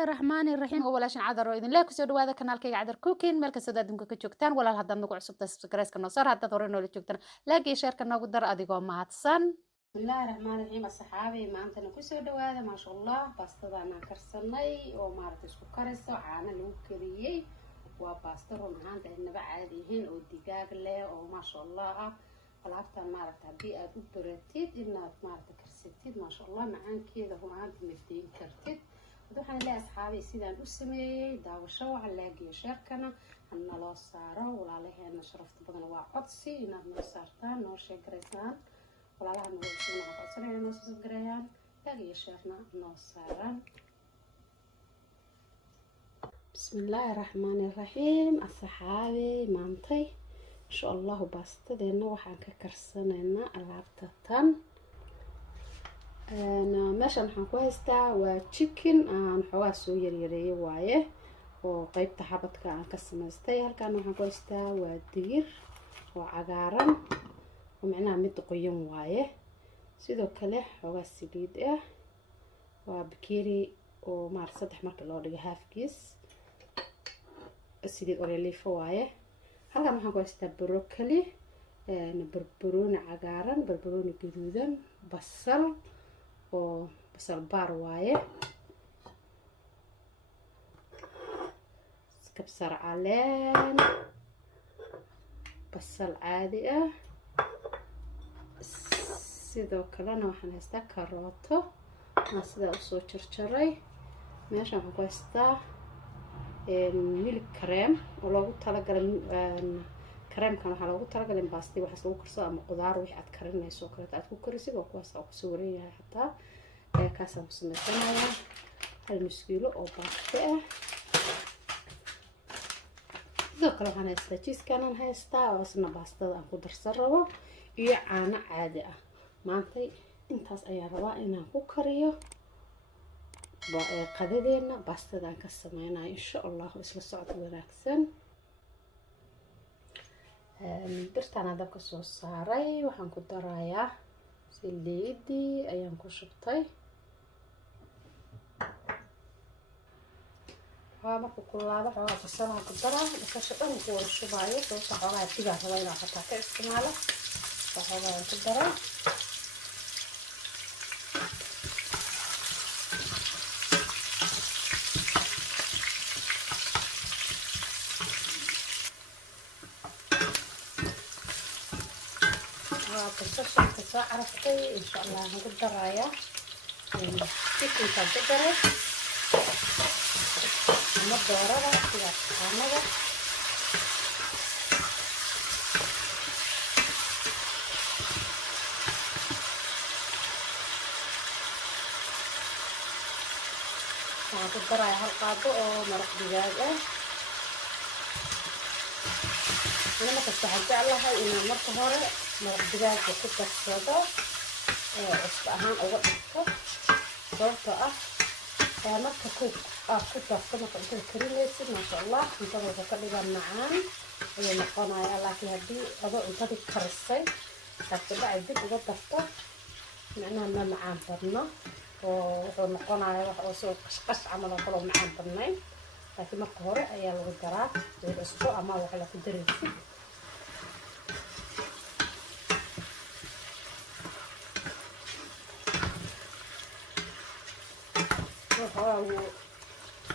الله الرحمن الرحيم ولاashan cadar oo idin kusoo dhawaada kanaalkayga cadar cooking meel kasta adduunka ka joogtaan walaal haddaad nagu cusubta subscribe-ka noo saar haddaad hore noola joogtaan like iyo share-ka noogu dar adigoo mahadsan. bismillaahi raxmaani raxiim asxaabi maantana kusoo dhawaada maasha allah baastadaan aan karsanay oo maaragtay isku karayso caano lagu kariyey waa baasto run ahaanta inaba caadi yihiin oo digaag leh oo maasha allah ah alaabtan maaragtay haddii aad u baratid inaad maaragtay karsatid maasha allah macaankeeda run ahaanta mafdiin kartid waxaan leeyahay asxaabi sidaan u sameeyay daawasho waxa laagiyo sheerkana hanna loo saaro walaalaheena sharafta badan waa codsi inaad noo saartaan noo sheegareysaan walaalaha nagu cusubna waxaan codsanayaa noo subscribe-gareeyaan laagiyo sheerna noo saaraan. bismillaahi raxmaani raxiim asxaabi maantay insha allahu baastadeena waxaan ka karsanaynaa alaabta tan meeshan waxaan ku haystaa waa chicken aan xoogaa soo yaryareeyay waaye oo qaybta xabadka aan ka samaystay. halkaan waxaan ku haystaa waa digir oo cagaaran oo macnaha mid qoyan waaye. sidoo kale xoogaa saliid ah waa bakeeri oo maar 3 marka loo dhigo halfkiis saliid olive waaye. halkaan waxaan ku haystaa broccoli barbarooni cagaaran barbarooni gaduudan basal oo basal baar waaye kabsar caleen basal caadi ah sidoo kalena waxaan haystaa karooto aan sidaa usoo jarjaray. meeshaan waxaan ku haystaa milk cream oo loogu talagalay kareemkan waxaa loogu talagalay in baastii waxaas lagu karsado ama qudaar wixii aad karinayso oo kaleeto aad ku karisid oo kuwaas aa kusoo waran yahay xataa kaasaan ku samaysanayaa 1 kiilo oo baaste ah. sidoo kale waxaan haystaa jiiskanaan haystaa oo isna baastada aan ku darsan rabo iyo caano caadi ah. maantay intaas ayaan rabaa inaan ku kariyo qadadeena baastada aan ka sameynayo insha allah isla socod wanaagsan. birtaan dabka soo saaray waxaan ku darayaa saliidii ayaan ku shubtay marka kulaado xoogaa basalaha ku daraa basasha dhan ku wada shubaayo sababta xoogaa digaa raba inaan xataa ka isticmaalo xoogaa ku daraa basasha ka soo carftay insha allah waxaan ku darayaa chicken-ka ku daray ama doorada sida qaanada waxaan ku darayaa 1 qaado oo maraq digaag ah. أنا ما كنت لها إن مرة هورة مرق دجاج وكتة صودا أصبحان أو وقت صوتا مرة كوك كتة كما قلت الكريم يصير ما شاء الله انتظر تقريبا معان اللي نقونا يا الله في هدي أضع انتظر كرسي تبع الدب وقدرته معناها ما معان برنا ونقونا وسوق قش عمل طلب معان برناي لكن مرة هورة أيام الغدرات الأسبوع ما وحلا في دريسي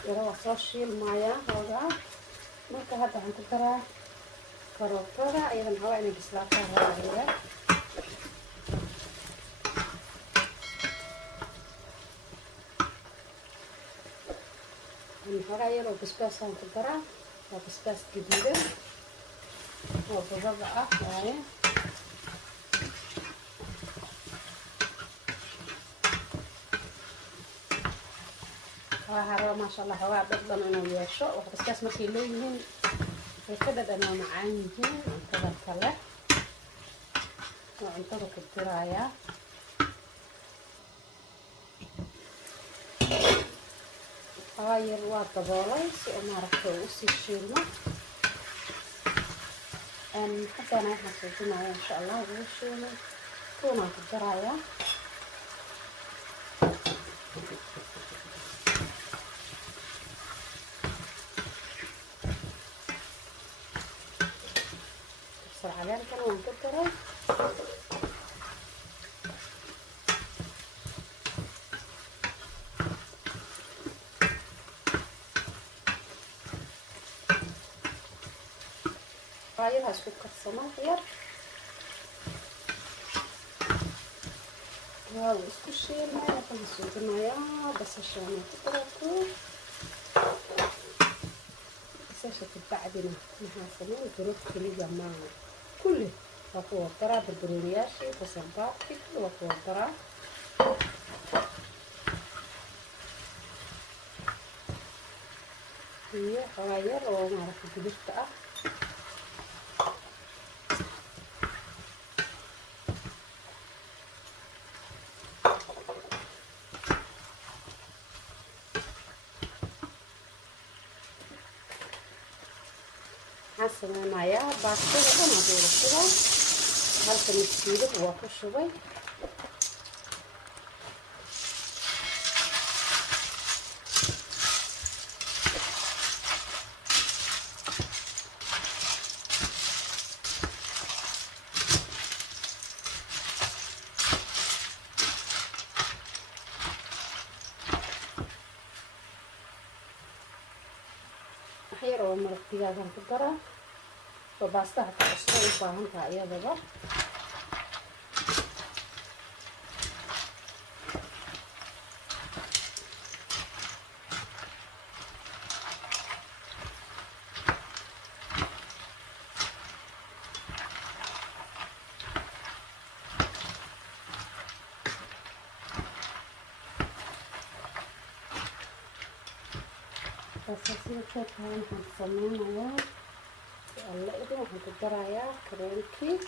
يروح صاشي المايا هذا مركا هذا عند ترى كروتة أيضا هواء إني بسلاطة هواء هذا يروح بسباس عند ترى وبسباس جديدة وبربعة هاي هذا ما شاء الله هواء بدل أنا وياشو وبسباس ما كيلوين كده أنا معاني انتظر كله وانتظر الدراية هاي الواد طبالي سأنا رح أوسي الشيلة حتى أنا حسيتنا إن شاء الله الشيلة كونا في الدراية هاي اسكو كرسمه ير واو اسكو شيء ما يخلص الماء بس عشان تقرأوا ساشة بعدنا نحاسبين الظروف كلية ما كله وقوة ترى بالبرونياشي وصنباط كله وقوة ترى هي حواير وما أعرف الجلوس حسنا بعد كده أنا أقول كده هلك نسيله وأخش شوي أحير ومرق دجاج كدرة وباستا حتى أشتري باهنتها أيضا بقى أساسية كان هنسميها يا الله إذا هنقدر يا كريمكي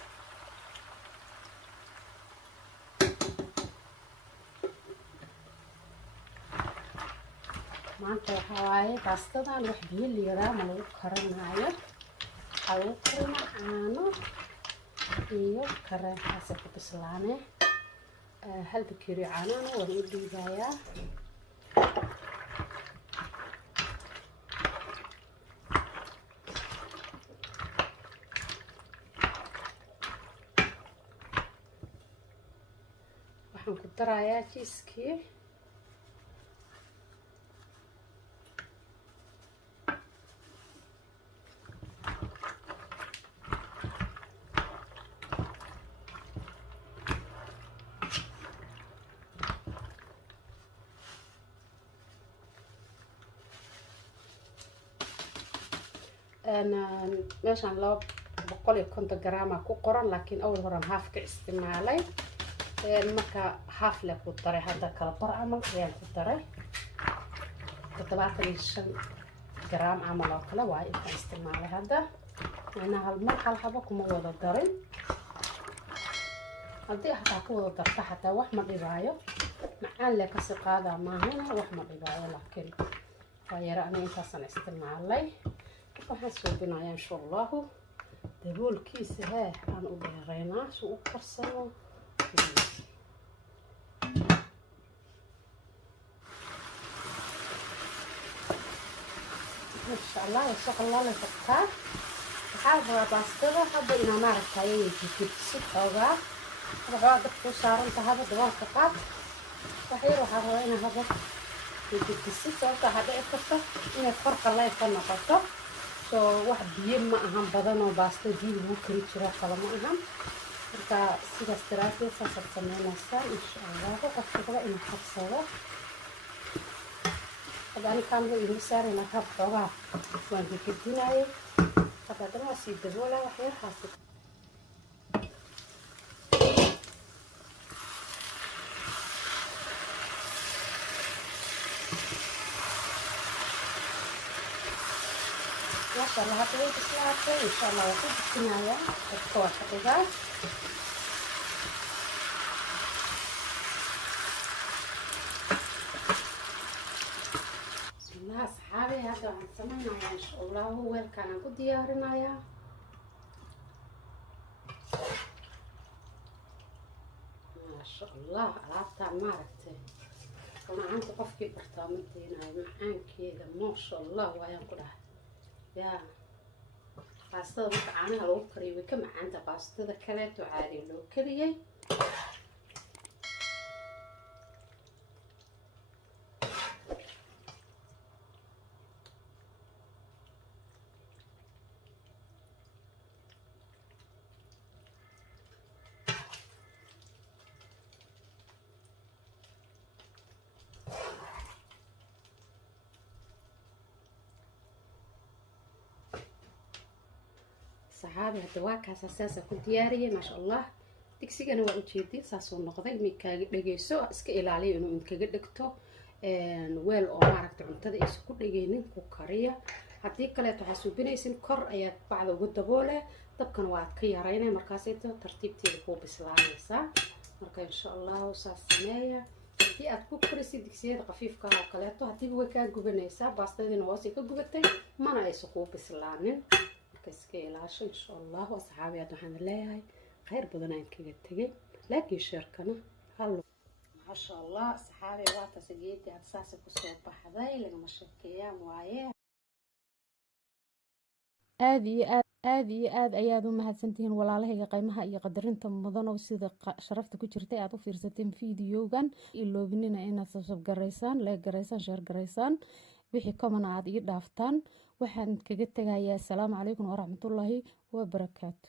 maanta waxaa waaye baastadan wax biyo liiraa ma lagu karanayo waxaa lagu karina caano iyo kareemkaasi ku bislaane hal bakeeri caanana waan u dhiibayaa waxaan ku darayaa jiiskii meeshaan 250 garaam ku qoran laakiin awal horan haaf ka isticmaalay marka haaf le ku daray hadda kala bar amal ayaan ku daray 75 garaam amal oo kale waa inta isticmaalay hadda ana hal mar hal xabo kuma wada darin haddii hataa ku wada darta hataa wax ma dhibaayo macaan le ka sii qaada maahana wax ma dhibaayo laakiin waa yara ana intaasan isticmaalay waxaan suubinayaa insha allahu daboolkiisa aan u dheeraynaa si u karsano insha allah shaqala la taqaa waxaa rabaa baastada hadda inaan maaragtay jikibsi xoogaa waxaa dadku saaran tahay daboolka qaad waxay waxaa rabaa inaan hadda jikibsi sababta hadda ay karto inay farqa la ka noqoto so wax biyo ma ahan badan oo baasta biyo lagu kari jiro kala ma ahan marka sidaas daraadeed saasad sameynaysaa insha allah qofka raba inuu qabsado hadda ani kaamga inuu saarayna hab xoogaa waan gegedinayay hadda haddana waa sii daboolaa wax yar haasi ما شاء الله هتلاقي بسلاطة إن شاء الله وكل الكناية الكوع حقيقة بسم الله أصحابي هذا عن سمعنا إن شاء الله هو كان أقول ديارنا يا ما شاء الله عرفتها ما عرفتها أنا عندي قفكي برطامتين هاي معان كذا ما شاء الله ويا كلها يا baastada marka caanaha lagu kariyo way ka macaanta baastada kaleeto caadi loo kariyay asxaabi hadda waa kaas asaasa ku diyaariyay ma sha Allah digsigana waa ujeedin saas uu noqday mikaaga dhageyso iska ilaaliyo inuu inkaga dhigto weel oo maaragtay cuntada aysan ku dhageynin ku kariya haddii kaleeto waxaa suubinaysin kor ayaad bacda ugu daboole dabkana waad ka yaraynay markaasayto tartiibteeda kuu bislaanaysaa marka insha Allah saas sameeya haddii aad ku karisid digsiyada khafiifka ah oo kaleeto haddiiba way kaa gubanaysaa baastadina hoosay ka gubatay mana aysan kuu bislaanin marka iska ilaasho insha Allah asxaabiyaad waxaan leeyahay khayr badan aan kaga tegay laakiin sheerkana hallo ما شاء الله صحابي واتا سجيتي أساسا كسو بحضاي لما شكيام وايه aad iyo aad ayaad u mahadsantihiin walaalahayga qiimaha iyo qadarinta mudan oo sida sharafta ku jirtay aad u fiirsateen fiidiyogan iloobinina inaad subscribe garaysaan like garaysaan share garaysaan wixii comment aad ii dhaaftaan waxaan kaga tagayaa assalaamu calaykum waraxmatullaahi wabarakaatu